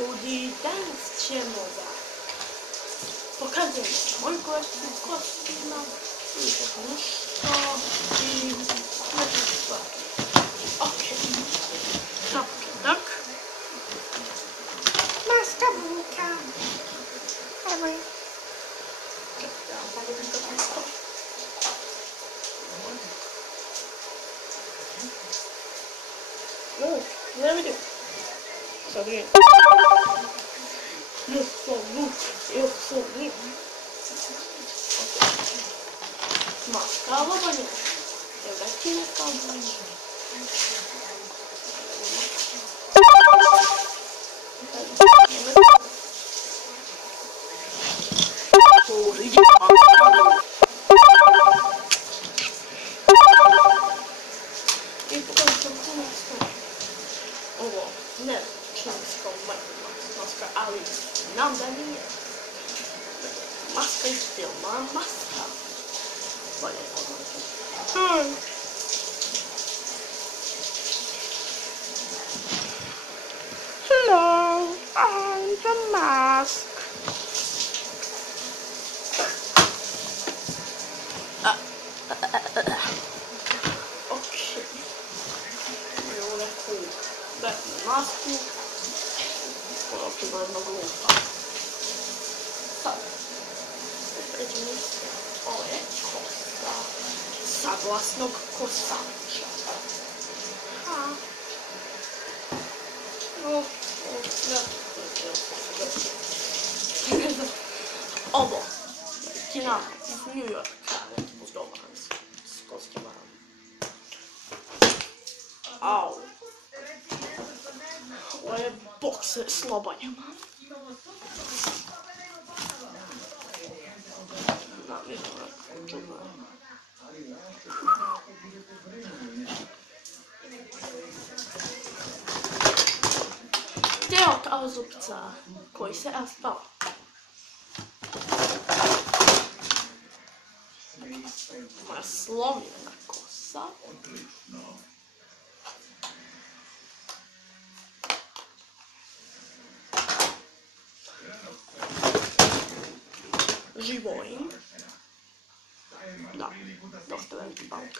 Ljudi, danas ćemo da pokazujem moju kolekciju kostima i tako nešto i neke stvari. Ok, tak. Maska buka. Evo je. Čekaj, da vam pogledam kako nešto. Ne vidim. Sad vidim. Eu sou louco. Mas calma, maninho. Eu daqui na calma, maninho. E por que eu começo? Ovo, ne činsko maska, ali znam da nije. Maska iz filma, maska. Bolje pogledati. Hello, I'm the mask. Masku, koja će jedno glupa. Sad, pređemo se, ovo je kosa saglasnog kosača. Ovo, kina iz New Yorka, nekako zdoban s kostima. Au. Ovo je bokser s lobanjama. Deo kao zupca koji se raspala. Moja slomljena kosa. Živojin. Da, dosta veliki bank.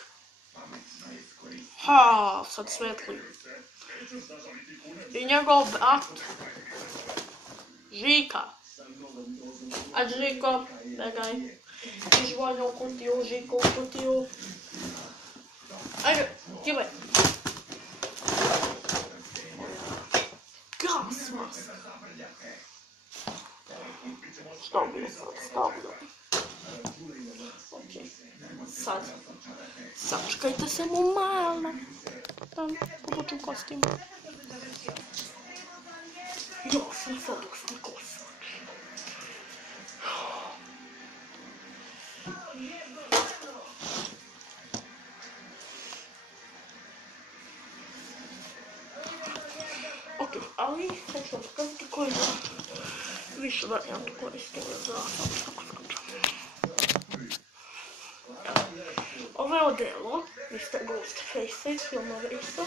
Ha, sad svetli. I njegov brat. Žika. A Žiko, begaj. I Živojin u kutiju, Žiko u kutiju. Ajde, kibaj. Gas mask. Stavio sad, stavio. Ok, sad, sačekajte samo malo. Tam, pobočem kostim. Ja sam sadosni kosač. Ok, ali sad ću vam pokazati koji je više varijantu koristila za kako skočam. Ovo je odelo, Mr. Ghostface iz filmove isto.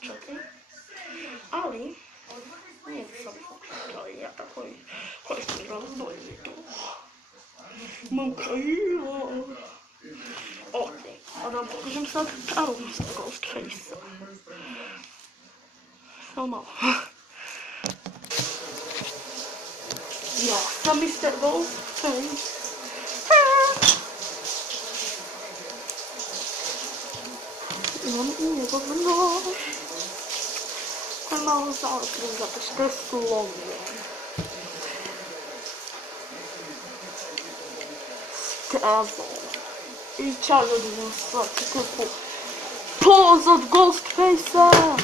Čekaj. Ali, nije za sam skočala i ja tako koristim razdvojili to. Mokajilo. Ok, a da vam pokažem sad pravog Mr. Ghostface-a. Samo malo. Ja sam Mr. Ghostface. Imam i njegov nož. Koji je malo zaokljen zato što je slomljen. Stevo. I čao ljudi, sad ću kupu poz od Ghostface-a.